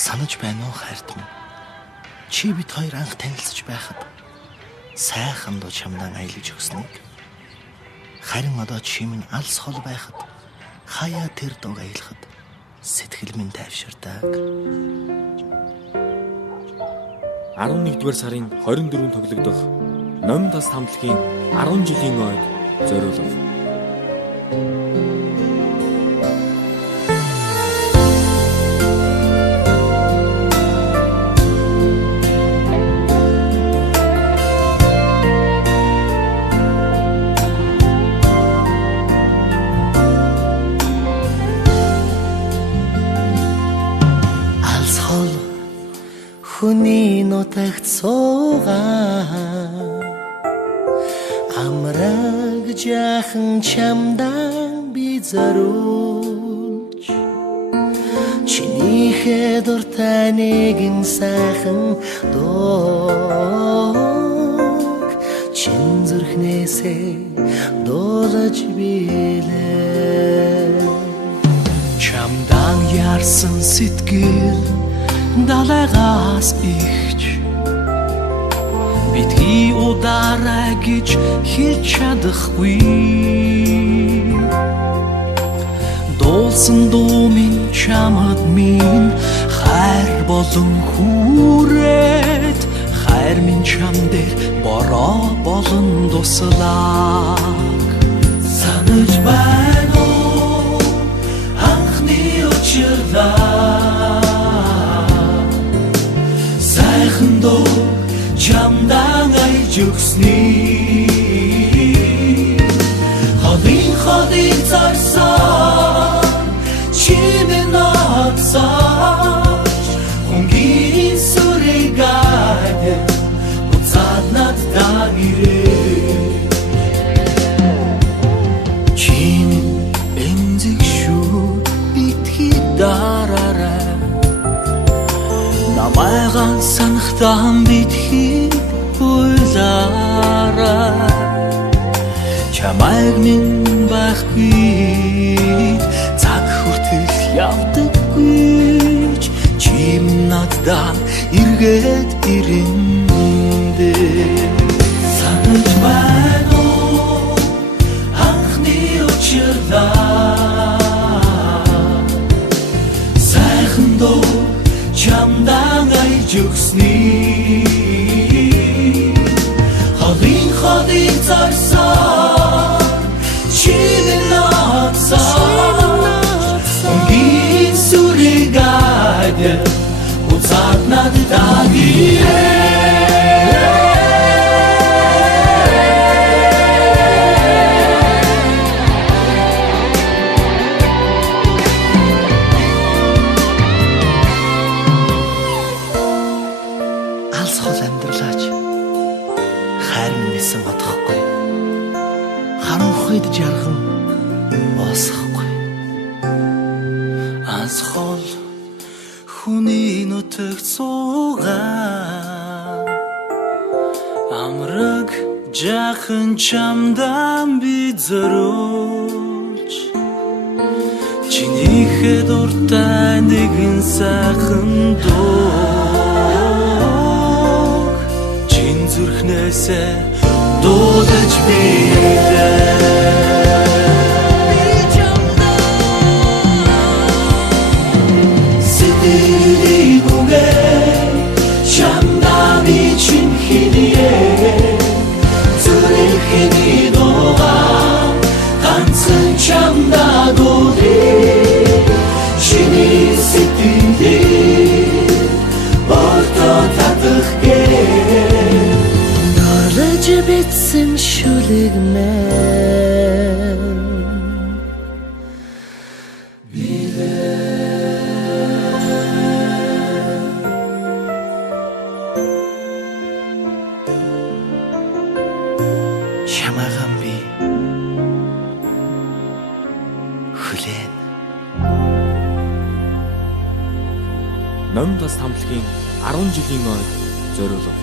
Санаж байна уу хайртан? Чи бид хоёр анх танилцж байхад сайхан дуу чамдан аялж өгснийг. Харин одоо чи минь алс хол байхад хаяа тэр дууг аялахад сэтгэл минь тайвширдаг. 11-р сарын 24-нд тоглогдох Номын тас хамтлагийн 10 жилийн ойд зориулав. Хүний нутагт суугаа амраг жаахан чамдан би зориулж чинийхээ дуртай нэгэн сайхан дууг чин зүрхнээсээ дуулаж билээ. Чамдан ярсан сэтгэл далайгаас ихч бидний удараа гэж хэлж чадахгүй. Дуулсан дуу минь чамд минь хайр болон хүрээд хайр минь чам дээр бороо болон дуслаг. Санаж байна уу анхны учирлаа сайхан дуу чамдан аялж өгснийг. Холын зарсан чи минь атсаж хонгийн сүрэг айд буцаад надад ирээ. Чи минь эмзэг шүү битгий дараарай намайган санахтан битгий уйлаарай. Чамайг минь байхгүй цаг хүртэл явдаггүй чи надад эргээд ирэндээ. Санаж байна уу анхны учирлаа сайхан дуу чамдан аялж өгснийг. Холын зарсан чи минь атсаж хонгийн сүрэг айд буцаад надад ирээ. Бодохгүй харанхуйд жарган босхгүй аз хол хүний нутагт суугаа амраг жаахан чамдан би зориулж чинийхээ дуртай нэгэн сайхан дуу чин зүрхнээсээ дуулаж билээ. Сэтгэлийн үгээ чамдан ичин хэлье зүрхний дуугаа ганцхан чамдаа дуулъя. Чиний сэтгэлийг ортоо татах гээ нарлаж битсэн шүлэг мэн чамайган би хүлээн. Номын тас хамтлагийн 10 жилийн ойд зориулав.